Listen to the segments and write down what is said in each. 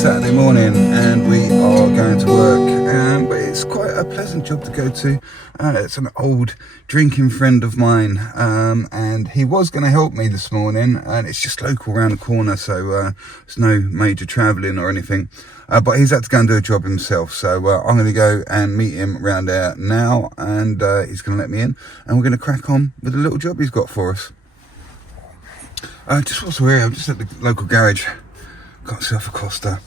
Saturday morning and we are going to work, but it's quite a pleasant job to go to. It's an old drinking friend of mine, and he was going to help me this morning, and it's just local around the corner, so there's no major travelling or anything, but he's had to go and do a job himself, so I'm going to go and meet him around there now, and he's going to let me in and we're going to crack on with the little job he's got for us. Just whilst we're here, I'm just at the local garage. Got myself a Costa.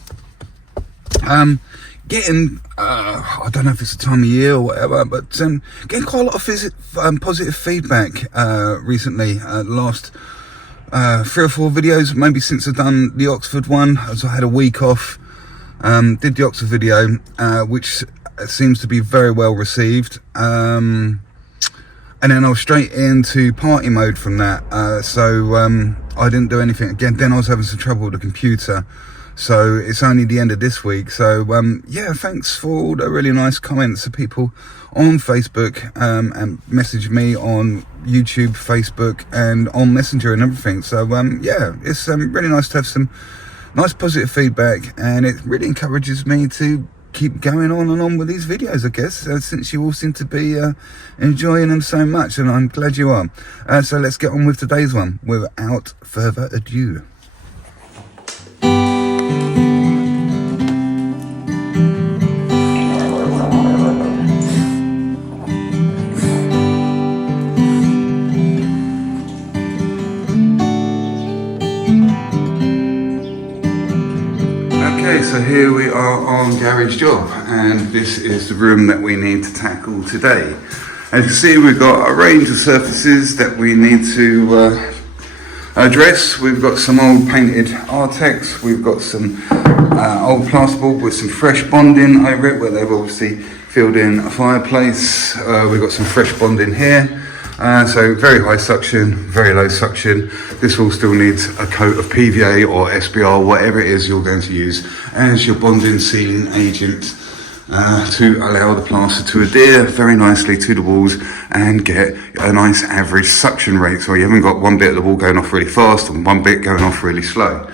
Getting, I don't know if it's the time of year or whatever, but getting quite a lot of positive feedback recently. The last 3 or 4 videos, maybe since I've done the Oxford one, as I had a week off. Did the Oxford video, which seems to be very well received. And then I was straight into party mode from that, so I didn't do anything again. Then I was having some trouble with the computer, so it's only the end of this week. So yeah, thanks for all the really nice comments of people on Facebook, and message me on YouTube, Facebook, and on Messenger and everything. So yeah, it's really nice to have some nice positive feedback, and it really encourages me to keep going on and on with these videos, I guess, since you all seem to be enjoying them so much, and I'm glad you are. So let's get on with today's one without further ado. So here we are on Garry's job, and this is the room that we need to tackle today. As you see, we've got a range of surfaces that we need to address. We've got some old painted Artex, we've got some old plasterboard with some fresh bonding over it, where they've obviously filled in a fireplace. We've got some fresh bonding here. So very high suction, very low suction. This all still needs a coat of PVA or SBR, whatever it is you're going to use as your bonding sealing agent, to allow the plaster to adhere very nicely to the walls and get a nice average suction rate, so you haven't got one bit of the wall going off really fast and one bit going off really slow.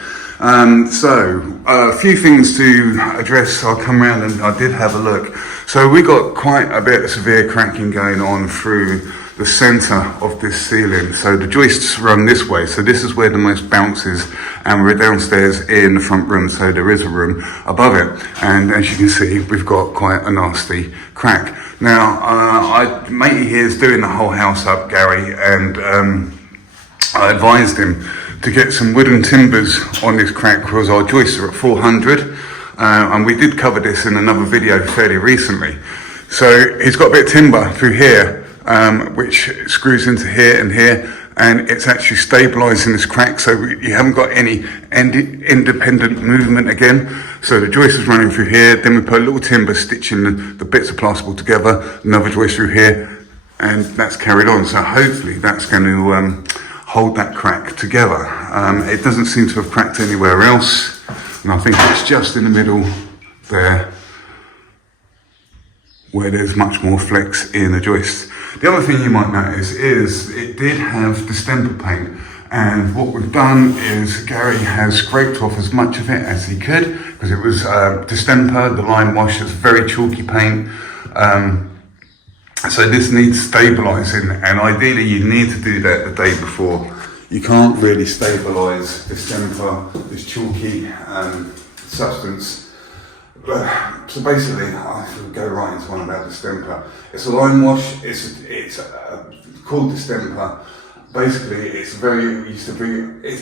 So a few things to address. I'll come around and I did have a look. So we got quite a bit of severe cracking going on through the center of this ceiling. So the joists run this way, so this is where the most bounces, and we're downstairs in the front room, so there is a room above it, and as you can see, we've got quite a nasty crack. Now matey here is doing the whole house up, Garry, and I advised him to get some wooden timbers on this crack because our joists are at 400, and we did cover this in another video fairly recently. So he's got a bit of timber through here, which screws into here and here, and it's actually stabilizing this crack, so you haven't got any independent movement again. So the joist is running through here, then we put a little timber stitching the bits of plasterboard together, another joist through here, and that's carried on. So hopefully that's going to hold that crack together. It doesn't seem to have cracked anywhere else, and I think it's just in the middle there where there's much more flex in the joist. The other thing you might notice is it did have distemper paint, and what we've done is Garry has scraped off as much of it as he could, because it was distemper, the lime wash is very chalky paint. So this needs stabilising, and ideally you need to do that the day before. You can't really stabilise distemper, this chalky substance. So basically, I should go right into one about distemper. It's a lime wash, it's called distemper. Basically, it's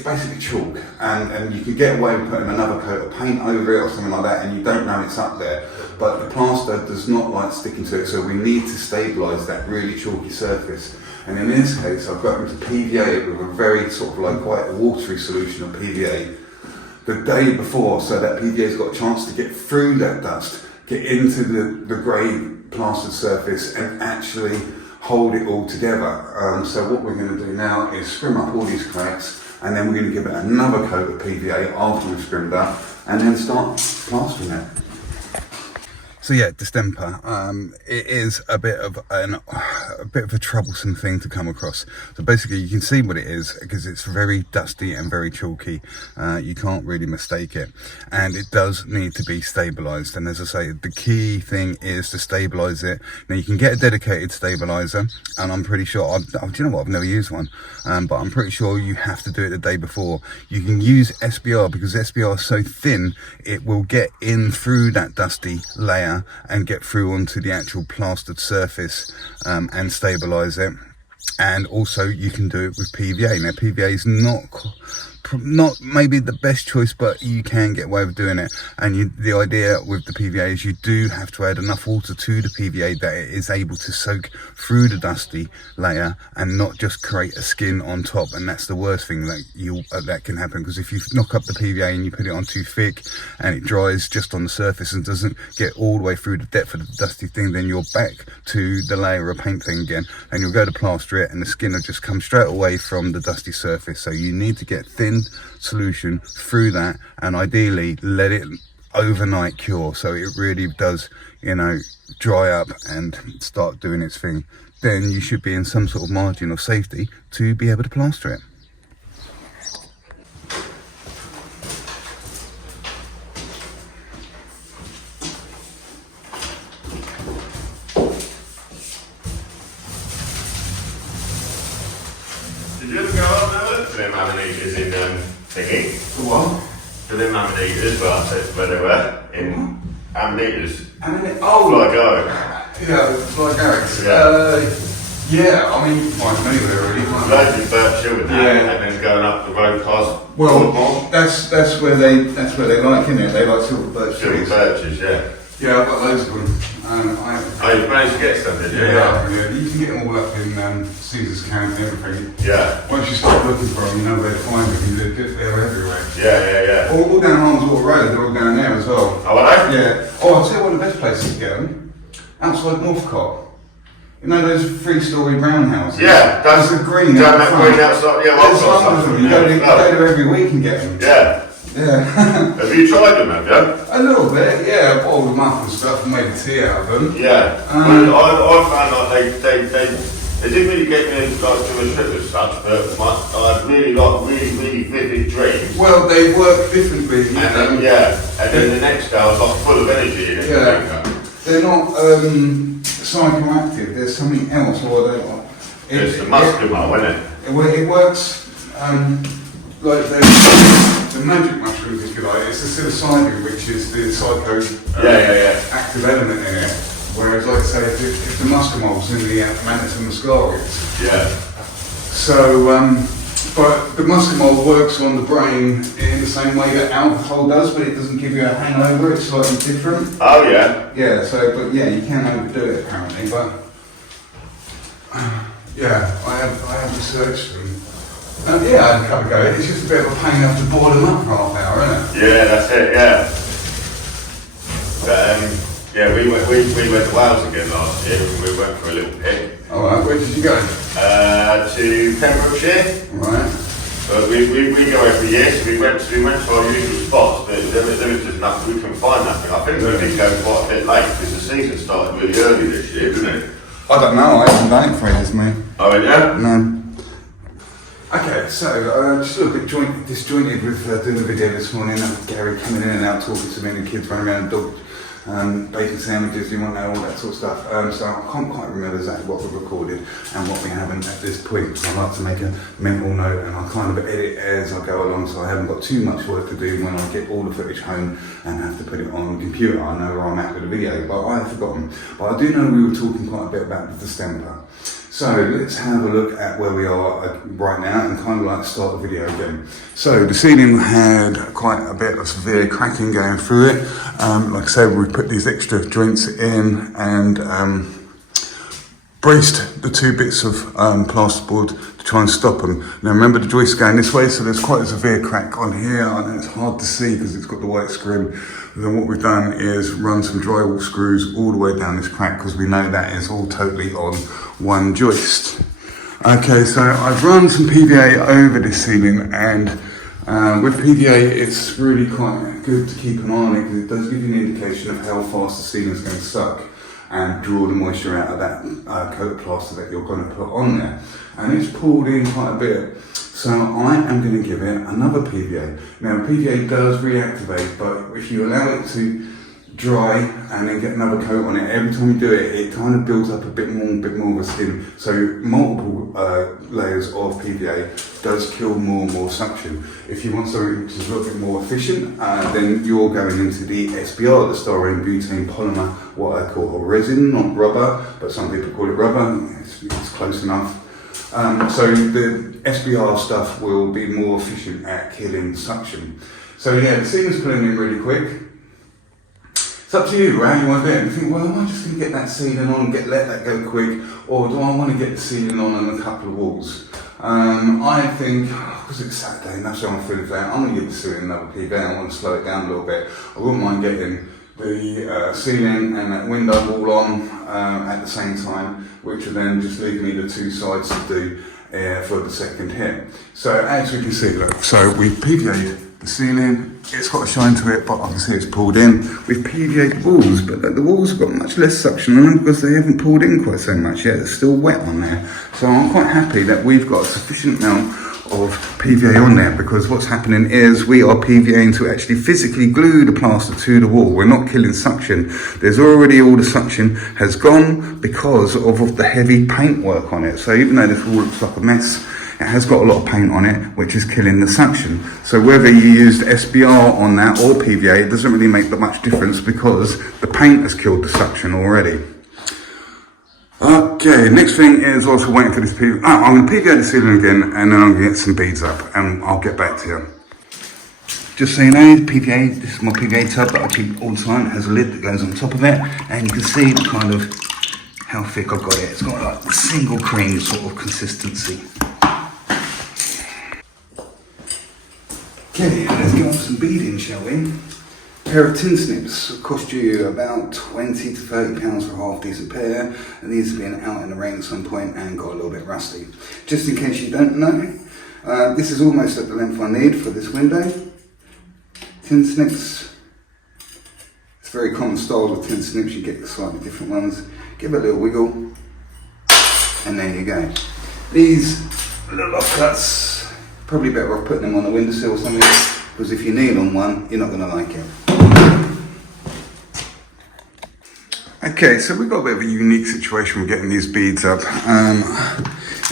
basically chalk, and you could get away with putting another coat of paint over it or something like that, and you don't know it's up there. But the plaster does not like sticking to it, so we need to stabilise that really chalky surface. And in this case, I've got into PVA with a very sort of like quite a watery solution of PVA the day before, so that PVA's got a chance to get through that dust, get into the grey plastered surface and actually hold it all together. So what we're going to do now is scrim up all these cracks, and then we're going to give it another coat of PVA after we've scrimmed up, and then start plastering it. So yeah, distemper. It is a bit of a troublesome thing to come across. So basically, you can see what it is because it's very dusty and very chalky. You can't really mistake it, and it does need to be stabilised. And as I say, the key thing is to stabilise it. Now you can get a dedicated stabiliser, and I'm pretty sure. Do you know what? I've never used one, but I'm pretty sure you have to do it the day before. You can use SBR because SBR is so thin, it will get in through that dusty layer and get through onto the actual plastered surface and stabilize it. And also you can do it with PVA. Now PVA is not maybe the best choice, but you can get away with doing it. And the idea with the PVA is you do have to add enough water to the PVA that it is able to soak through the dusty layer and not just create a skin on top. And that's the worst thing that can happen, because if you knock up the PVA and you put it on too thick and it dries just on the surface and doesn't get all the way through the depth of the dusty thing, then you're back to the layer of paint thing again, and you'll go to plaster it and the skin will just come straight away from the dusty surface. So you need to get thin solution through that, and ideally let it overnight cure so it really does, you know, dry up and start doing its thing. Then you should be in some sort of margin of safety to be able to plaster it. Did you ever go up there for them laminators in thingy? For what? For them laminators, where they were in laminators. Oh, Like go. Yeah, like Garry's. Yeah, I mean, you can find them anywhere really, can't you? Loads in Berkshire with that, Yeah. and then going up the road past. Well, that's where they like, isn't it? They like silver birch Silver trees. birches, yeah. Yeah, I've got loads of them. Oh, you managed to get some, did you? Yeah, you can get them all up in Caesar's Camp and everything. Yeah. Once you start looking for them, you know where to find them. They're everywhere. Yeah. All down Armswater Road, they're all down there as well. Oh, are they? Yeah. Oh, I'll tell you one of the best places to get them. Outside Northcote. You know those 3-storey brown houses? Yeah, that's the green. Down that green outside, yeah, There's some of them. You go there every week and get them. Yeah. Yeah. Have you tried them, have you? A little bit, yeah. I boiled them up and stuff and made a tea out of them. Yeah. I found like they didn't really get me like to a trip as such, but I had really vivid dreams. Well, they work differently. And then the next day I was like full of energy and everything. Yeah. They're not psychoactive. There's something else, or It's the muscular, isn't it? It works like the magic mushrooms, if you like. It's the psilocybin, which is the active element in it. Whereas, like I say, if the muscimol's in the mantis and muscarius. Yeah. So, but the muscimol works on the brain in the same way that alcohol does, but it doesn't give you a hangover. It's slightly different. Oh yeah. Yeah. So, but yeah, you can overdo it apparently. But yeah, I have researched them. Yeah, I'd have a go. It's just a bit of a pain to have to boil them up for half an hour, isn't it? Yeah, that's it. Yeah. But yeah, we went to Wales again last year, and we went for a little pick. All right. Where did you go? To Pembrokeshire. Right. But we go every year, so we went to our usual spots, but there was just nothing, we couldn't find nothing. I think we did go quite a bit late, because the season started really early this year, didn't it? I don't know, I haven't done it for years, mate. Oh, yeah? No. Okay, so just a little bit disjointed with doing the video this morning. Garry coming in and out talking to me and the kids running around the dog, bacon sandwiches, you want to know, all that sort of stuff. So I can't quite remember exactly what we've recorded and what we haven't at this point. So I like to make a mental note and I kind of edit as I go along, so I haven't got too much work to do when I get all the footage home and have to put it on the computer. I know where I'm at with the video, but I have forgotten. But I do know we were talking quite a bit about the distemper. So let's have a look at where we are right now and kind of like start the video again. So the ceiling had quite a bit of severe cracking going through it. Like I said, we put these extra joints in and braced the two bits of plasterboard to try and stop them. Now remember the joist's going this way, so there's quite a severe crack on here. I know it's hard to see because it's got the white scrim. Then what we've done is run some drywall screws all the way down this crack because we know that is all totally on one joist. Okay, so I've run some PVA over this ceiling and With PVA, it's really quite good to keep an eye on it because it does give you an indication of how fast the ceiling is going to suck and draw the moisture out of that coat of plaster that you're going to put on there. And it's pulled in quite a bit. So I am going to give it another PVA. Now PVA does reactivate, but if you allow it to dry and then get another coat on it, every time you do it, it kind of builds up a bit more of a skin. So multiple layers of PVA does kill more and more suction. If you want something which is a little bit more efficient, then you're going into the SBR, the styrene butane polymer, what I call a resin, not rubber, but some people call it rubber. It's close enough. So the SBR stuff will be more efficient at killing suction. So yeah, the ceiling's pulling in really quick. It's up to you, right? You want to do it. You think, well, am I just going to get that ceiling on and let that go quick, or do I want to get the ceiling on a couple of walls? I think, because it's Saturday and that's how I'm feeling today, I'm going to give the ceiling another PVA. I want to slow it down a little bit. I wouldn't mind getting the ceiling and that window wall on at the same time, which will then just leave me the two sides to do for the second hit. So as we can see, look, so we've PVA'd the ceiling, it's got a shine to it, but I can see it's pulled in. We've PVA'd the walls, but the walls have got much less suction on them because they haven't pulled in quite so much yet. It's still wet on there. So I'm quite happy that we've got a sufficient amount of PVA on there, because what's happening is we are PVAing to actually physically glue the plaster to the wall. We're not killing suction. There's already all the suction has gone because of the heavy paint work on it. So even though this wall looks like a mess, it has got a lot of paint on it, which is killing the suction. So whether you used SBR on that or PVA, it doesn't really make that much difference because the paint has killed the suction already. Okay, next thing is also waiting for this PVA. I'm going to PVA the ceiling again, and then I'm going to get some beads up, and I'll get back to you. Just so you know, PVA, this is my PVA tub that I keep all the time. It has a lid that goes on top of it, and you can see the kind of how thick I've got it. It's got like a single cream sort of consistency. Okay, let's get on some beading, shall we? A pair of tin snips will cost you about 20 to 30 pounds for a half decent pair, and these have been out in the rain at some point and got a little bit rusty. Just in case you don't know, this is almost at the length I need for this window. Tin snips, it's a very common style of tin snips, you get slightly different ones. Give it a little wiggle, and there you go. These little offcuts, probably better off putting them on a windowsill or something, because if you kneel on one, you're not going to like it. Okay, so we've got a bit of a unique situation with getting these beads up.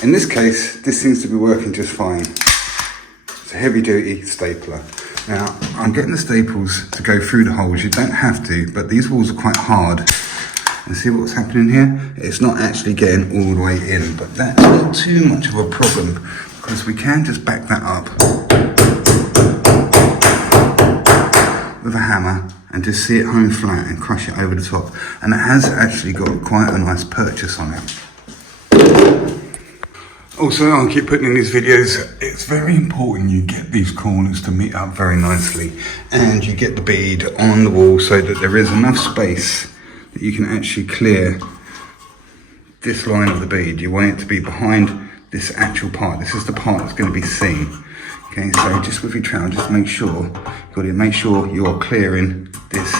In this case, this seems to be working just fine. It's a heavy duty stapler. Now, I'm getting the staples to go through the holes. You don't have to, but these walls are quite hard. And see what's happening here? It's not actually getting all the way in, but that's not too much of a problem because we can just back that up with a hammer and just see it home flat and crush it over the top. And it has actually got quite a nice purchase on it. Also, I'll keep putting in these videos, it's very important you get these corners to meet up very nicely and you get the bead on the wall so that there is enough space that you can actually clear this line of the bead. You want it to be behind this actual part. This is the part that's going to be seen. Okay, so just with your trowel, just make sure you're clearing this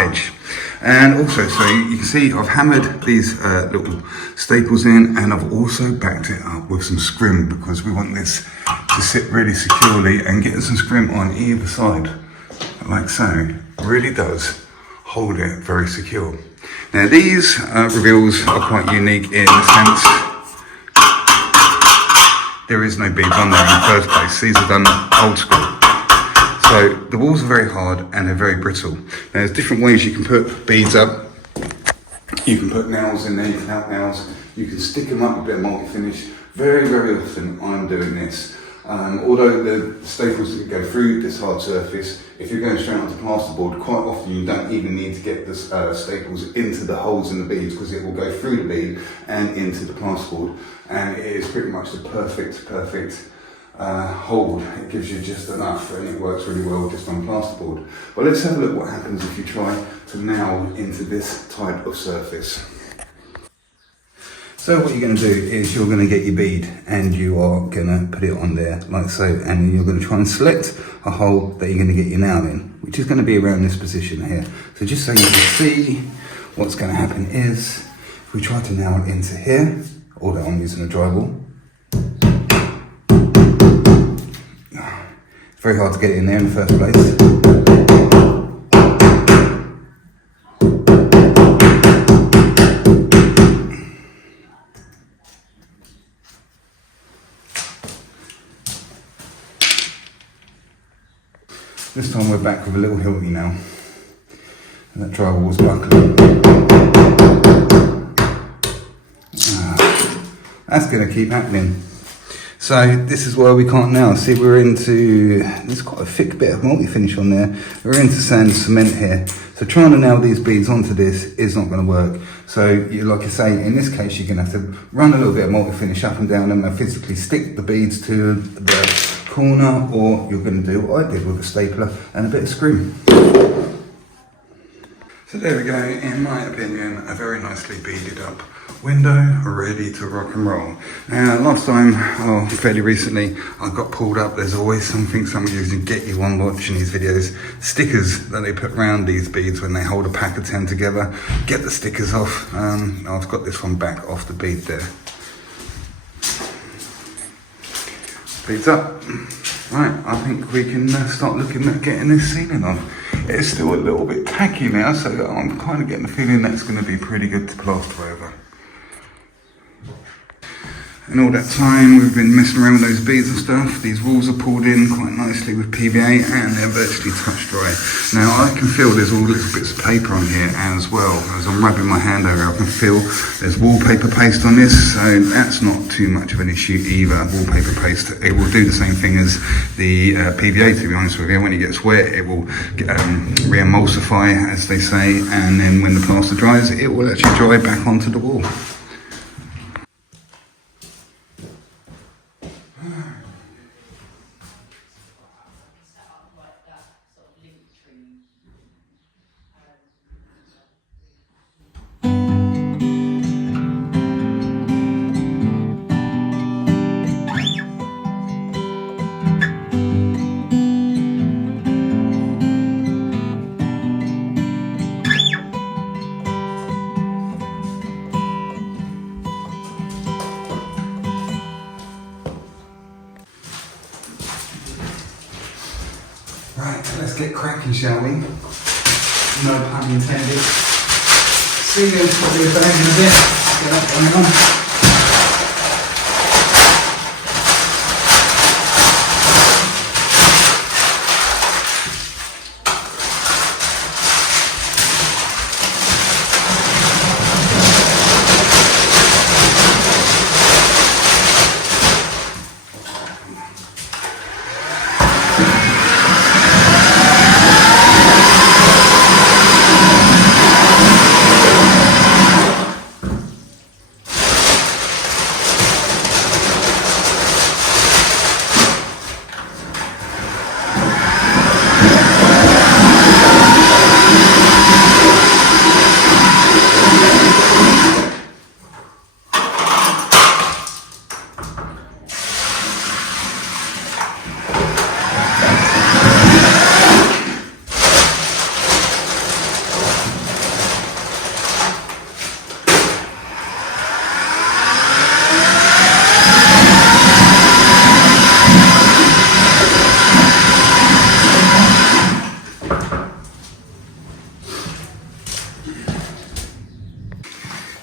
edge. And also, so you can see I've hammered these little staples in, and I've also backed it up with some scrim because we want this to sit really securely, and getting some scrim on either side, like so, really does hold it very secure. Now these reveals are quite unique in the sense there is no beads on there in the first place. These are done old school. So the walls are very hard and they're very brittle. There's different ways you can put beads up. You can put nails in there, you can have nails. You can stick them up with a bit of multi-finish. Very, very often I'm doing this. Although the staples that go through this hard surface, if you're going straight onto plasterboard, quite often you don't even need to get the staples into the holes in the beads because it will go through the bead and into the plasterboard. And it is pretty much the perfect hold. It gives you just enough and it works really well just on plasterboard. But let's have a look what happens if you try to nail into this type of surface. So what you're going to do is you're going to get your bead and you are going to put it on there like so, and you're going to try and select a hole that you're going to get your nail in, which is going to be around this position here. So just so you can see, what's going to happen is, if we try to nail it into here, although I'm using a drywall, it's very hard to get it in there in the first place. This time we're back with a little hilty now, and that drywall's buckling. That's going to keep happening. So this is why we can't now. See, we're into, there's quite a thick bit of multi-finish on there. We're into sand and cement here. So trying to nail these beads onto this is not going to work. So you, like I say, in this case, you're going to have to run a little bit of multi-finish up and down and physically stick the beads to the corner, or you're going to do what I did with a stapler and a bit of screw. So there we go, in my opinion, a very nicely beaded up window, ready to rock and roll. Now last time, or fairly recently, I got pulled up. There's always something somebody can get you on watching these videos. Stickers that they put around these beads when they hold a pack of 10 together. Get the stickers off. I've got this one back off the bead there. Beads up. Right, I think we can start looking at getting this ceiling on. It's still a little bit tacky now, so I'm kind of getting the feeling that's going to be pretty good to plaster over. And all that time we've been messing around with those beads and stuff. These walls are pulled in quite nicely with PVA and they're virtually touch dry. Now I can feel there's all little bits of paper on here as well. As I'm rubbing my hand over, I can feel there's wallpaper paste on this, so that's not too much of an issue either. Wallpaper paste, it will do the same thing as the PVA, to be honest with you. When it gets wet, it will re-emulsify, as they say, and then when the plaster dries, it will actually dry back onto the wall. Right, let's get cracking, shall we? No pun intended. See you probably a bag in a bit. Get that going on.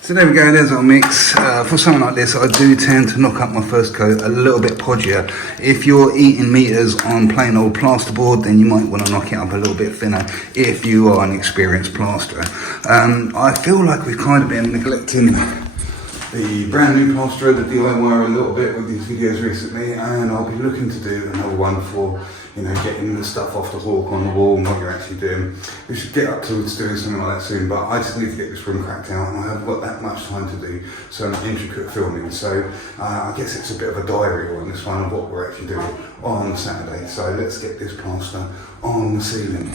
So there we go, there's our mix. For something like this, I do tend to knock up my first coat a little bit podgier. If you're eating meters on plain old plasterboard, then you might want to knock it up a little bit thinner if you are an experienced plasterer. I feel like we've kind of been neglecting the brand new plasterer, the DIY, a little bit with these videos recently, and I'll be looking to do another one for, you know, getting the stuff off the hawk on the wall and what you're actually doing. We should get up towards doing something like that soon, but I just need to get this room cracked out and I haven't got that much time to do some intricate filming. So I guess it's a bit of a diary on this one of what we're actually doing on Saturday. So let's get this plaster on the ceiling.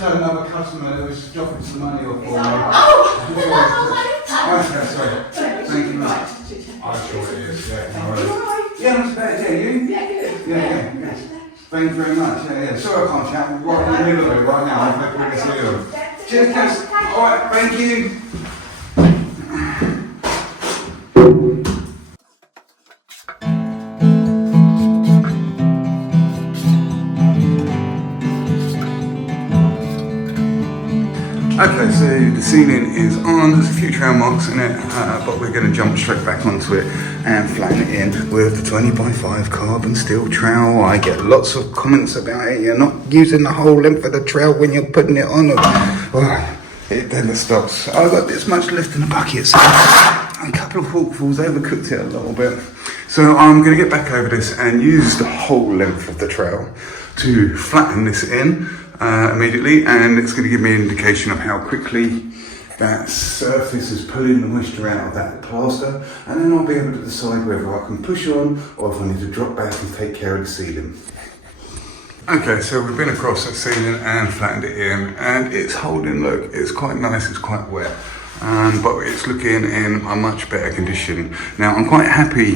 had another customer who was dropping some money off for me. Okay, sorry. Thank you much. I'm sure it is, yeah. No worries. Yeah, not bad, yeah, you? Yeah, good. Yeah. Thank you very much, yeah. Sorry I can't chat, we're right in the middle of it right now. I'm hoping to see you. Cheers, Cass. Alright, thank you. Okay, so the ceiling is on, there's a few trowel marks in it, but we're going to jump straight back onto it and flatten it in with the 20x5 carbon steel trowel. I get lots of comments about it, you're not using the whole length of the trowel when you're putting it on. It never stops. I've got this much left in the bucket, so a couple of forkfuls overcooked it a little bit. So I'm going to get back over this and use the whole length of the trowel to flatten this in immediately, and it's going to give me an indication of how quickly that surface is pulling the moisture out of that plaster, and then I'll be able to decide whether I can push on or if I need to drop back and take care of the ceiling. Okay, so we've been across that ceiling and flattened it in, and it's holding, look, it's quite nice, it's quite wet. But it's looking in a much better condition. Now I'm quite happy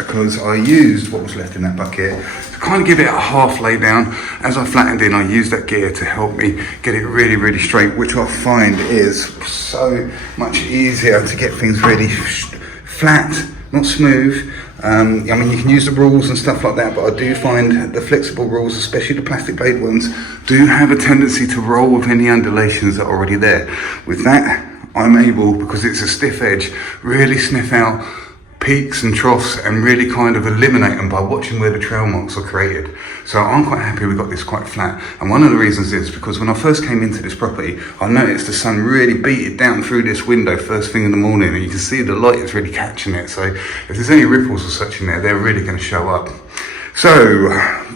because I used what was left in that bucket to kind of give it a half lay down. As I flattened in, I used that gear to help me get it really straight, which I find is so much easier to get things really flat, not smooth. I mean, you can use the rules and stuff like that, but I do find the flexible rules, especially the plastic blade ones, do have a tendency to roll with any undulations that are already there. With that, I'm able, because it's a stiff edge, really sniff out peaks and troughs and really kind of eliminate them by watching where the trowel marks are created. So I'm quite happy we got this quite flat. And one of the reasons is because when I first came into this property, I noticed the sun really beat it down through this window first thing in the morning, and you can see the light is really catching it. So if there's any ripples or such in there, they're really going to show up. So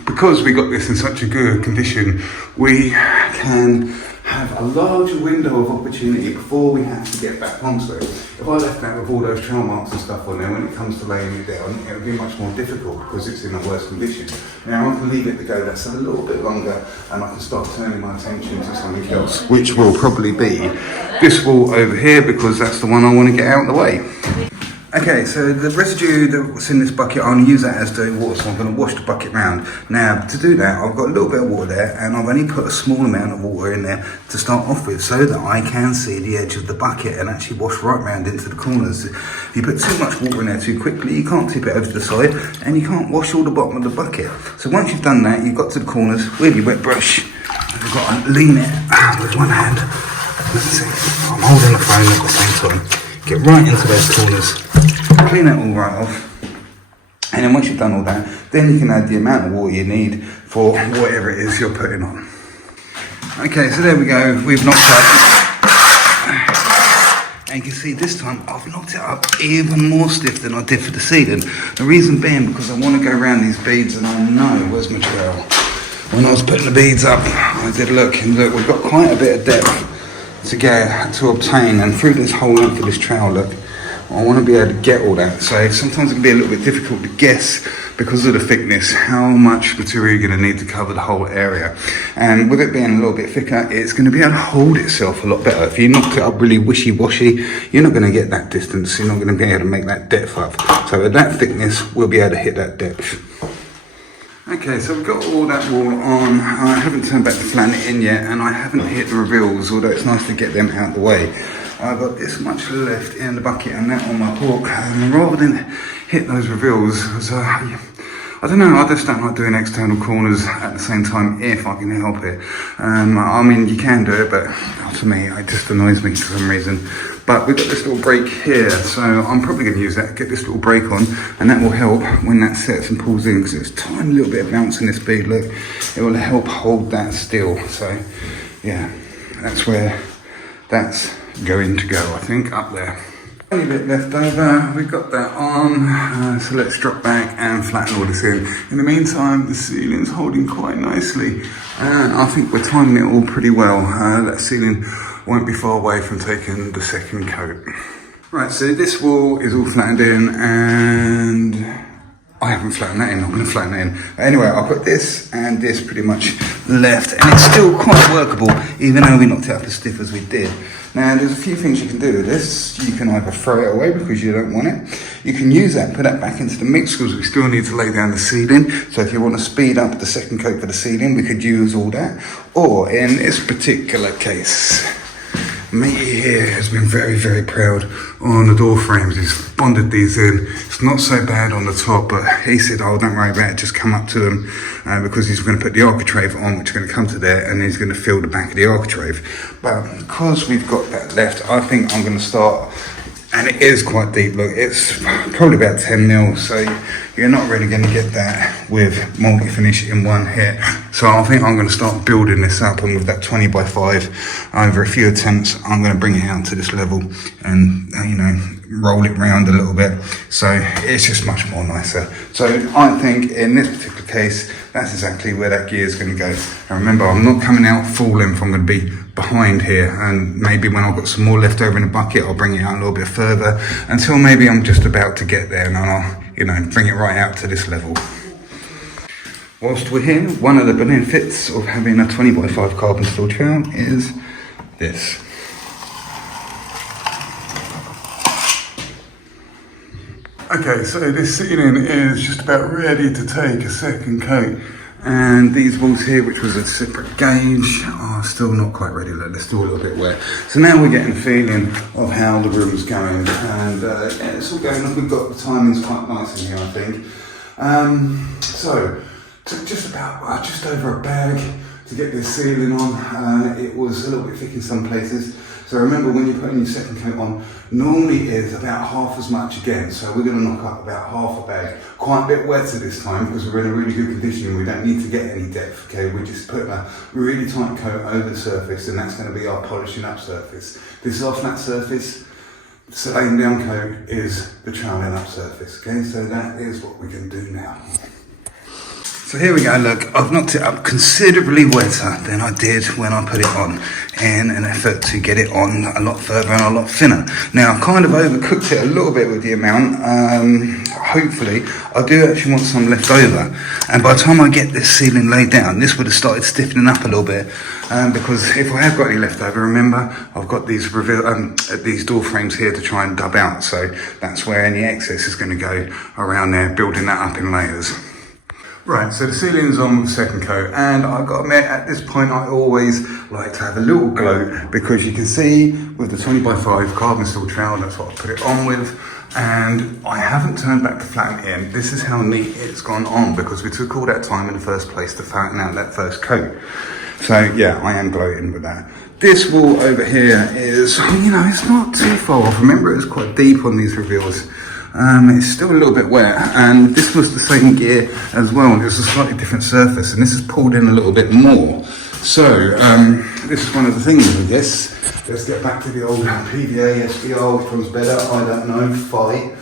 because we got this in such a good condition, we can have a larger window of opportunity before we have to get back onto it. If I left that with all those trowel marks and stuff on there, when it comes to laying it down, it would be much more difficult because it's in a worse condition. Now I can leave it to go that's a little bit longer, and I can start turning my attention to something else, which will probably be this wall over here, because that's the one I want to get out of the way. Okay, so the residue that's in this bucket, I'm going to use that as dirty water, so I'm going to wash the bucket round. Now, to do that, I've got a little bit of water there, and I've only put a small amount of water in there to start off with, so that I can see the edge of the bucket and actually wash right round into the corners. If you put too much water in there too quickly, you can't tip it over to the side, and you can't wash all the bottom of the bucket. So once you've done that, you've got to the corners with your wet brush, and you've got to lean it with one hand. Let's see, I'm holding the phone at the same time. Get right into those corners. Clean that all right off, and then once you've done all that, then you can add the amount of water you need for whatever it is you're putting on. Okay, so there we go, we've knocked up, and you can see this time I've knocked it up even more stiff than I did for the ceiling. The reason being because I want to go around these beads, and I know where's my trowel. When I was putting the beads up, I did look, and look, we've got quite a bit of depth to obtain, and through this whole length of this trowel, look, I want to be able to get all that. So sometimes it can be a little bit difficult to guess, because of the thickness, how much material you're going to need to cover the whole area. And with it being a little bit thicker, it's going to be able to hold itself a lot better. If you knocked it up really wishy-washy, you're not going to get that distance. You're not going to be able to make that depth up. So at that thickness, we'll be able to hit that depth. Okay, so we've got all that wall on. I haven't turned back to flatten it in yet, and I haven't hit the reveals, although it's nice to get them out of the way. I've got this much left in the bucket and that on my pork, and rather than hit those reveals, because I don't know, I just don't like doing external corners at the same time if I can help it. I mean, you can do it, but to me, it just annoys me for some reason. But we've got this little break here, so I'm probably going to use that, get this little break on, and that will help when that sets and pulls in, because there's a tiny little bit of bounce in this bead, look. It will help hold that still. So, yeah, that's where that's going to go, I think, up there. Only a bit left over, we've got that on, so let's drop back and flatten all this in. In the meantime, the ceiling's holding quite nicely, and I think we're timing it all pretty well. That ceiling won't be far away from taking the second coat. Right, so this wall is all flattened in, and I haven't flattened that in, I'm going to flatten that in. But anyway, I'll put this and this pretty much left, and it's still quite workable, even though we knocked it up as stiff as we did. Now, there's a few things you can do with this. You can either throw it away because you don't want it. You can use that, put that back into the mix, because we still need to lay down the ceiling. So if you want to speed up the second coat for the ceiling, we could use all that. Or in this particular case, mate here has been very, very proud on the door frames. He's bonded these in. It's not so bad on the top, but he said, oh, don't worry about it, just come up to them, because he's going to put the architrave on, which is going to come to there, and he's going to fill the back of the architrave. But because we've got that left, I think I'm going to start, and it is quite deep, look, it's probably about 10 mil, so you're not really going to get that with multi-finish in one hit. So I think I'm going to start building this up, and with that 20 by 5, over a few attempts, I'm going to bring it out to this level and, you know, roll it round a little bit. So it's just much more nicer. So I think in this particular case, that's exactly where that gear is going to go. And remember, I'm not coming out full length, I'm going to be behind here, and maybe when I've got some more left over in the bucket, I'll bring it out a little bit further, until maybe I'm just about to get there, and then I'll, you know, bring it right out to this level. Whilst we're here, one of the benefits of having a 20 by 5 carbon steel trowel is this. Okay, so this ceiling is just about ready to take a second coat, and these walls here, which was a separate gauge, are still not quite ready. Look, they're still a little bit wet. So now we're getting a feeling of how the room's going, and yeah, it's all going on. We've got the timings quite nice in here, I think. So took just about just over a bag to get this ceiling on. It was a little bit thick in some places. So remember, when you're putting your second coat on, normally is about half as much again. So we're going to knock up about half a bag. Quite a bit wetter this time because we're in a really good condition. We don't need to get any depth, okay? We're just putting a really tight coat over the surface, and that's going to be our polishing up surface. This is our flat surface. The laying down coat is the troweling up surface, okay? So that is what we can do now. So here we go, look, I've knocked it up considerably wetter than I did when I put it on, in an effort to get it on a lot further and a lot thinner. Now, I've kind of overcooked it a little bit with the amount. Hopefully, I do actually want some left over. And by the time I get this ceiling laid down, this would have started stiffening up a little bit. Because if I have got any left over, remember, I've got these door frames here to try and dub out. So that's where any excess is going to go around there, building that up in layers. Right, so the ceiling's on with the second coat, and I've got to admit, at this point I always like to have a little glow, because you can see with the 20 by 5 carbon steel trowel, that's what I put it on with, and I haven't turned back to flatten it in. This is how neat it's gone on, because we took all that time in the first place to flatten out that first coat. So yeah, I am gloating with that. This wall over here is, you know, it's not too far off. Remember, it's quite deep on these reveals. It's still a little bit wet, and this was the same gear as well, and it was a slightly different surface, and this is pulled in a little bit more. So this is one of the things with this. Let's get back to the old PVA, SBR, which one's better, I don't know, Phi.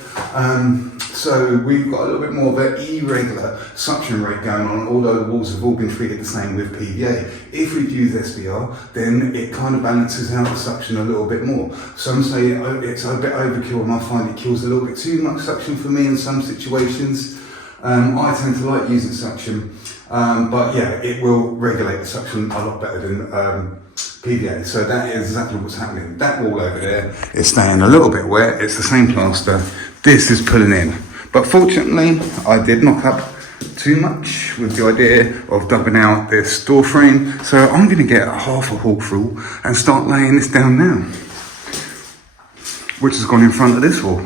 So we've got a little bit more of an irregular suction rate going on, although the walls have all been treated the same with PVA. If we use SBR, then it kind of balances out the suction a little bit more. Some say it's a bit overkill, and I find it kills a little bit too much suction for me in some situations. I tend to like using suction, but yeah, it will regulate the suction a lot better than PVA. So that is exactly what's happening. That wall over there is staying a little bit wet. It's the same plaster. This is pulling in. But fortunately, I did knock up too much with the idea of dubbing out this door frame. So I'm going to get a half a hawk through and start laying this down now, which has gone in front of this wall.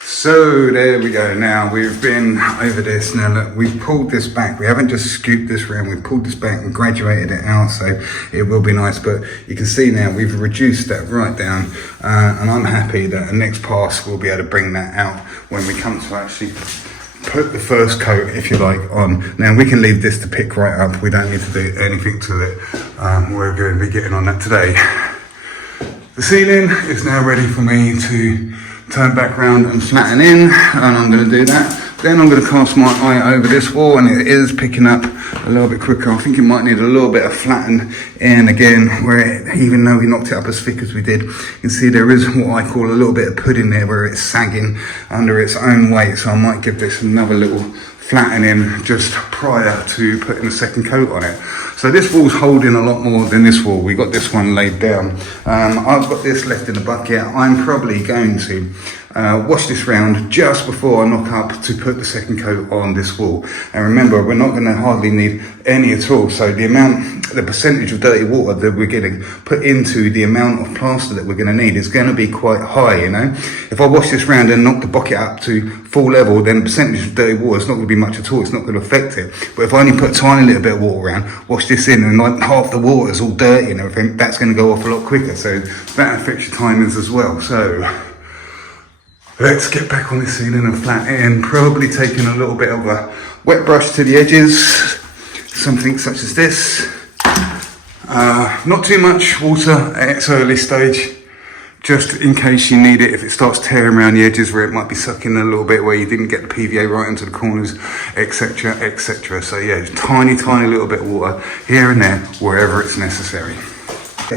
So there we go. Now we've been over this. Now look, we've pulled this back. We haven't just scooped this round, we've pulled this back and graduated it out, so it will be nice. But you can see now we've reduced that right down, and I'm happy that the next pass we'll be able to bring that out when we come to actually put the first coat, if you like, on. Now we can leave this to pick right up. We don't need to do anything to it. We're going to be getting on that today. The ceiling is now ready for me to turn back round and flatten in, and I'm going to do that. Then I'm going to cast my eye over this wall, and it is picking up a little bit quicker. I think it might need a little bit of flatten in again, where even though we knocked it up as thick as we did, you can see there is what I call a little bit of pudding there where it's sagging under its own weight. So I might give this another little flattening just prior to putting the second coat on it. So this wall's holding a lot more than this wall. We got this one laid down. I've got this left in the bucket. I'm probably going to wash this round just before I knock up to put the second coat on this wall. And remember, we're not going to hardly need any at all. So the percentage of dirty water that we're going to put into the amount of plaster that we're going to need is going to be quite high, you know. If I wash this round and knock the bucket up to full level, then the percentage of dirty water is not going to be much at all. It's not going to affect it. But if I only put a tiny little bit of water around, wash this in, and like half the water is all dirty and everything, that's going to go off a lot quicker. So that affects your timings as well. So let's get back on the ceiling and flatten, probably taking a little bit of a wet brush to the edges, something such as this. Not too much water at its early stage, just in case you need it if it starts tearing around the edges where it might be sucking a little bit where you didn't get the PVA right into the corners, etc, etc. So yeah, tiny little bit of water here and there wherever it's necessary.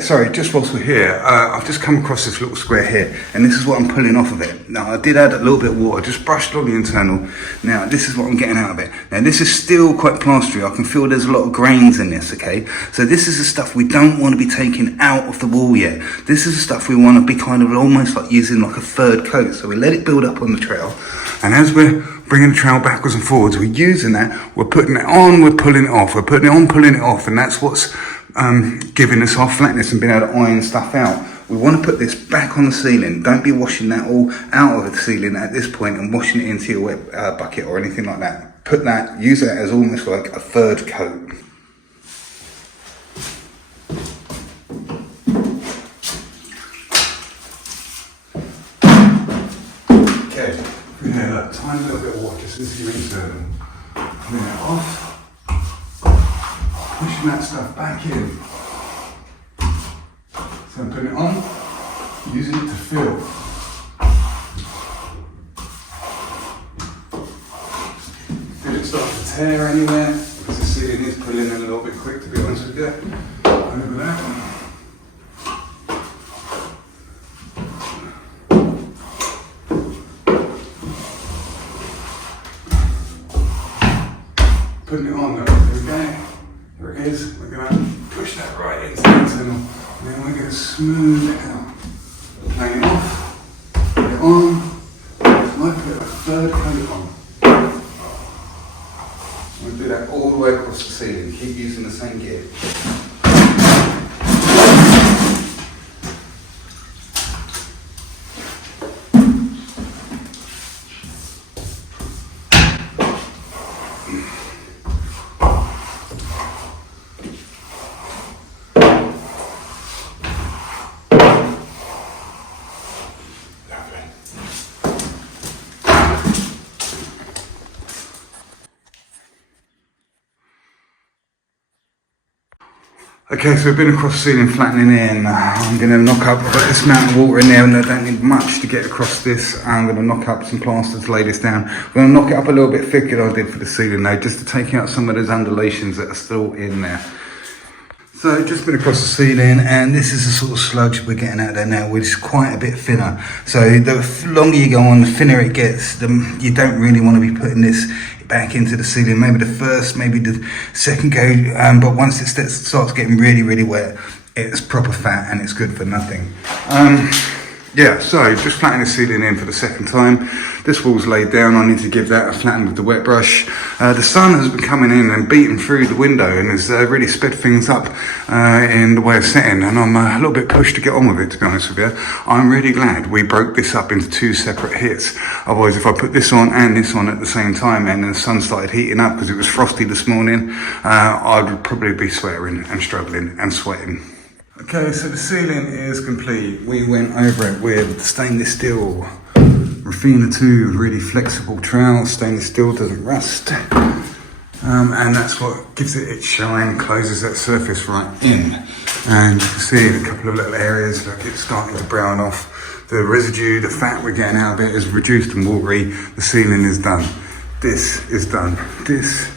Sorry, just whilst we're here, I've just come across this little square here, and this is what I'm pulling off of it. Now, I did add a little bit of water, just brushed on the internal. Now, this is what I'm getting out of it. Now, this is still quite plastery. I can feel there's a lot of grains in this, okay? So this is the stuff we don't want to be taking out of the wall yet. This is the stuff we want to be kind of almost like using like a third coat. So we let it build up on the trowel, and as we're bringing the trowel backwards and forwards, we're using that, we're putting it on, we're pulling it off, we're putting it on, pulling it off, and that's what's giving us our flatness and being able to iron stuff out. We want to put this back on the ceiling. Don't be washing that all out of the ceiling at this point and washing it into your wet bucket or anything like that. Put that, use that as almost like a third coat. Okay, yeah, tiny little bit of water just into your internal. Clean it off. Pushing that stuff back in. So I'm putting it on, using it to fill. Did it start to tear anywhere? Because the ceiling is pulling in a little bit quick, to be honest with you. Over that. Putting it on though, there we go. There it is. We're going to push that right into the internal, and then we're going to smooth it out. Plane it off, put it on, might put a third coat on. We'll do that all the way across the ceiling, keep using the same gear. Okay, so we've been across the ceiling flattening in. I'm going to knock up, I've got this amount of water in there and I don't need much to get across this. I'm going to knock up some plaster to lay this down. I'm going to knock it up a little bit thicker than I did for the ceiling though, just to take out some of those undulations that are still in there. So just been across the ceiling, and this is the sort of sludge we're getting out there now, which is quite a bit thinner. So the longer you go on, the thinner it gets. You don't really want to be putting this back into the ceiling. Maybe the first, maybe the second go, but once it starts getting really wet, it's proper fat and it's good for nothing. Yeah, so just flattening the ceiling in for the second time. This wall's laid down, I need to give that a flatten with the wet brush. The sun has been coming in and beating through the window and has really sped things up in the way of setting, and I'm a little bit pushed to get on with it, to be honest with you. I'm really glad we broke this up into two separate hits. Otherwise, if I put this on and this on at the same time and the sun started heating up because it was frosty this morning, I would probably be sweating and struggling and sweating. Okay, so the ceiling is complete. We went over it with stainless steel Rafina 2, really flexible trowel. Stainless steel doesn't rust. And that's what gives it its shine, closes that surface right in. And you can see in a couple of little areas, like it's starting to brown off. The residue, the fat we're getting out of it is reduced and watery. The ceiling is done. this is done. This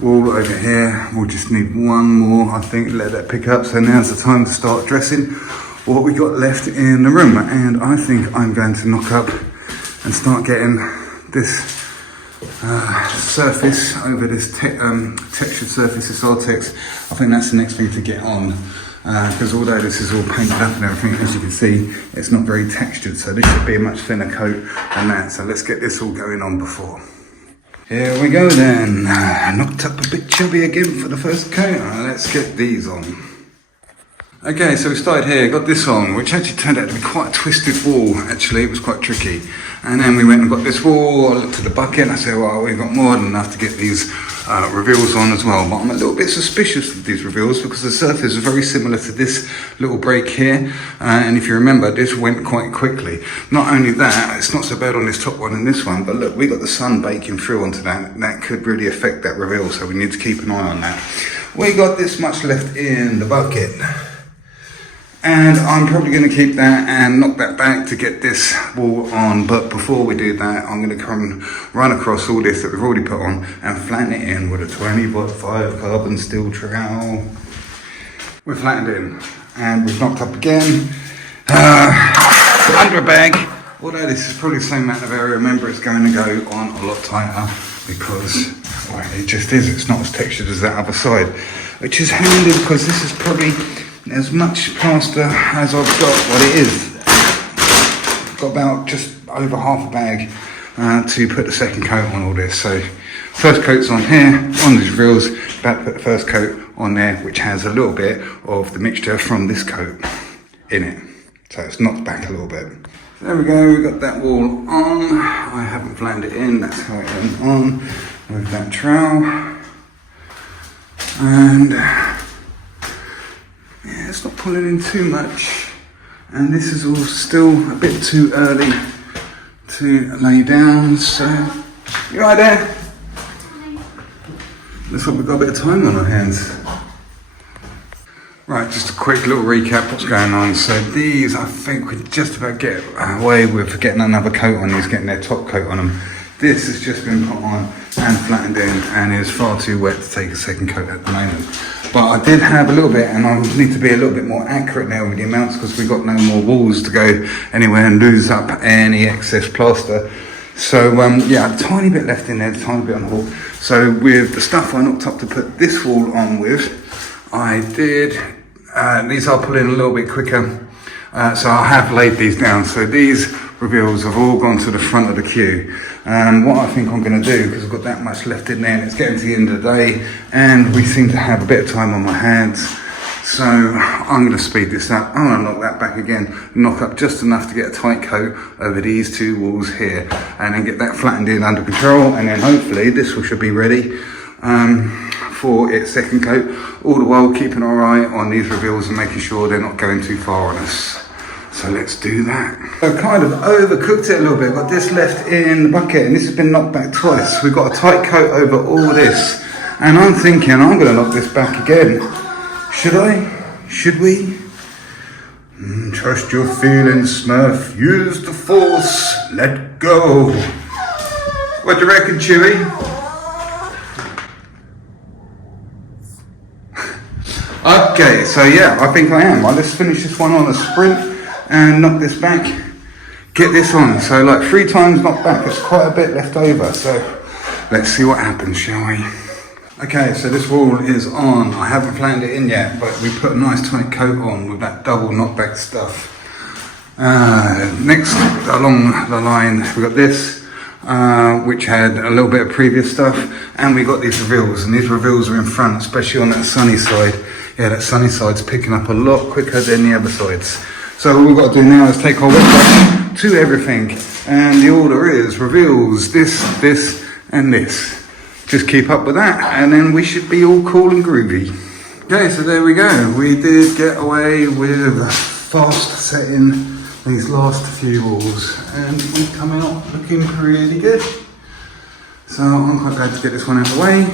wall over here, we'll just need one more, I think, let that pick up. So now's the time to start dressing what we got left in the room. And I think I'm going to knock up and start getting this surface over this textured surface, this Artex. I think that's the next thing to get on, because although this is all painted up and everything, as you can see, it's not very textured, so this should be a much thinner coat than that. So let's get this all going on before. Here we go then. Knocked up a bit chubby again for the first coat. Let's get these on. Okay, so we started here, got this on, which actually turned out to be quite a twisted wall, actually. It was quite tricky. And then we went and got this wall, I looked at the bucket, and I said, well, we've got more than enough to get these reveals on as well. But I'm a little bit suspicious of these reveals because the surface is very similar to this little break here. And if you remember, this went quite quickly. Not only that, it's not so bad on this top one and this one, but look, we got the sun baking through onto that. That could really affect that reveal, so we need to keep an eye on that. We got this much left in the bucket. And I'm probably going to keep that and knock that back to get this wall on. But before we do that, I'm going to come run across all this that we've already put on and flatten it in with a 20x5 carbon steel trowel. We're flattened in and we've knocked up again. Under a bag. Although this is probably the same amount of area, remember it's going to go on a lot tighter because, well, it just is. It's not as textured as that other side, which is handy because this is probably as much plaster as I've got. What it is, I've got about just over half a bag to put the second coat on all this. So first coat's on here, on these reels, about to put the first coat on there, which has a little bit of the mixture from this coat in it. So it's knocked back a little bit. So there we go, we've got that wall on. I haven't flattened it in, that's how it went on with that trowel. And yeah, it's not pulling in too much, and this is all still a bit too early to lay down, so you right there? Looks like we've got a bit of time on our hands. Right, just a quick little recap what's going on. So these, I think we just about get away with getting another coat on these, getting their top coat on them. This has just been put on and flattened in and is far too wet to take a second coat at the moment. But I did have a little bit, and I need to be a little bit more accurate now with the amounts because we've got no more walls to go anywhere and lose up any excess plaster. So yeah, a tiny bit left in there, a tiny bit on the wall. So with the stuff I knocked up to put this wall on with, I did, these I'll pull in a little bit quicker. So I have laid these down. So these reveals have all gone to the front of the queue. And what I think I'm going to do, because I've got that much left in there and it's getting to the end of the day and we seem to have a bit of time on my hands, so I'm going to speed this up. I'm going to knock that back again, knock up just enough to get a tight coat over these two walls here and then get that flattened in under control, and then hopefully this one should be ready for its second coat, all the while keeping our eye on these reveals and making sure they're not going too far on us. So let's do that. I've kind of overcooked it a little bit. Got this left in the bucket and this has been knocked back twice. We've got a tight coat over all this. And I'm thinking I'm gonna knock this back again. Should I? Should we? Trust your feelings, Smurf. Use the force. Let go. What do you reckon, Chewie? Okay, so yeah, I think I am. Let's finish this one on a sprint and knock this back, get this on. So like 3 times knocked back, there's quite a bit left over. So let's see what happens, shall we? Okay, so this wall is on. I haven't flattened it in yet, but we put a nice tight coat on with that double knockback stuff. Next, along the line, we got this, which had a little bit of previous stuff, and we got these reveals, and these reveals are in front, especially on that sunny side. Yeah, that sunny side's picking up a lot quicker than the other sides. So what we've got to do now is take our wet brush to everything, and the order is reveals, this, and this. Just keep up with that, and then we should be all cool and groovy. Okay, so there we go. We did get away with fast setting these last few walls, and we're coming up looking pretty good. So I'm quite glad to get this one out of the way.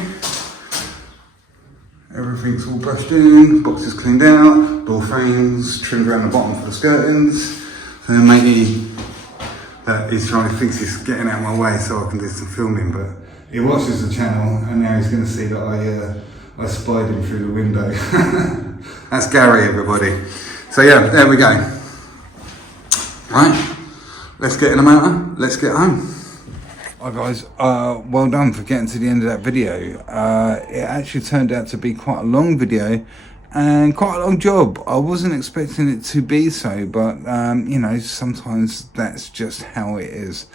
Everything's all brushed in, boxes cleaned out, door frames trimmed around the bottom for the skirtings. So maybe that he's thinks he's getting out of my way so I can do some filming, but He watches the channel, and now he's going to see that I spied him through the window. That's Garry, everybody. So yeah, there we go. Right, let's get in the motor, let's get home. Hi guys, well done for getting to the end of that video. It actually turned out to be quite a long video and quite a long job. I wasn't expecting it to be so, but you know, sometimes that's just how it is.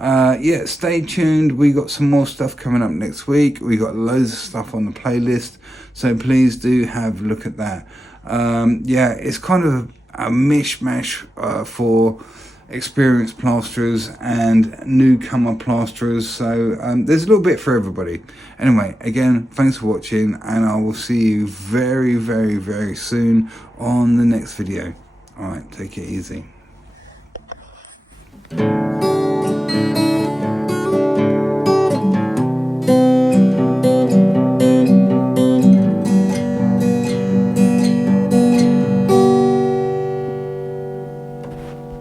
Yeah, stay tuned. We got some more stuff coming up next week. We got loads of stuff on the playlist, so please do have a look at that. Yeah, it's kind of a mishmash for experienced plasterers and newcomer plasterers, so there's a little bit for everybody. Anyway, again, thanks for watching, and I will see you very, very, very soon on the next video. All right, take it easy.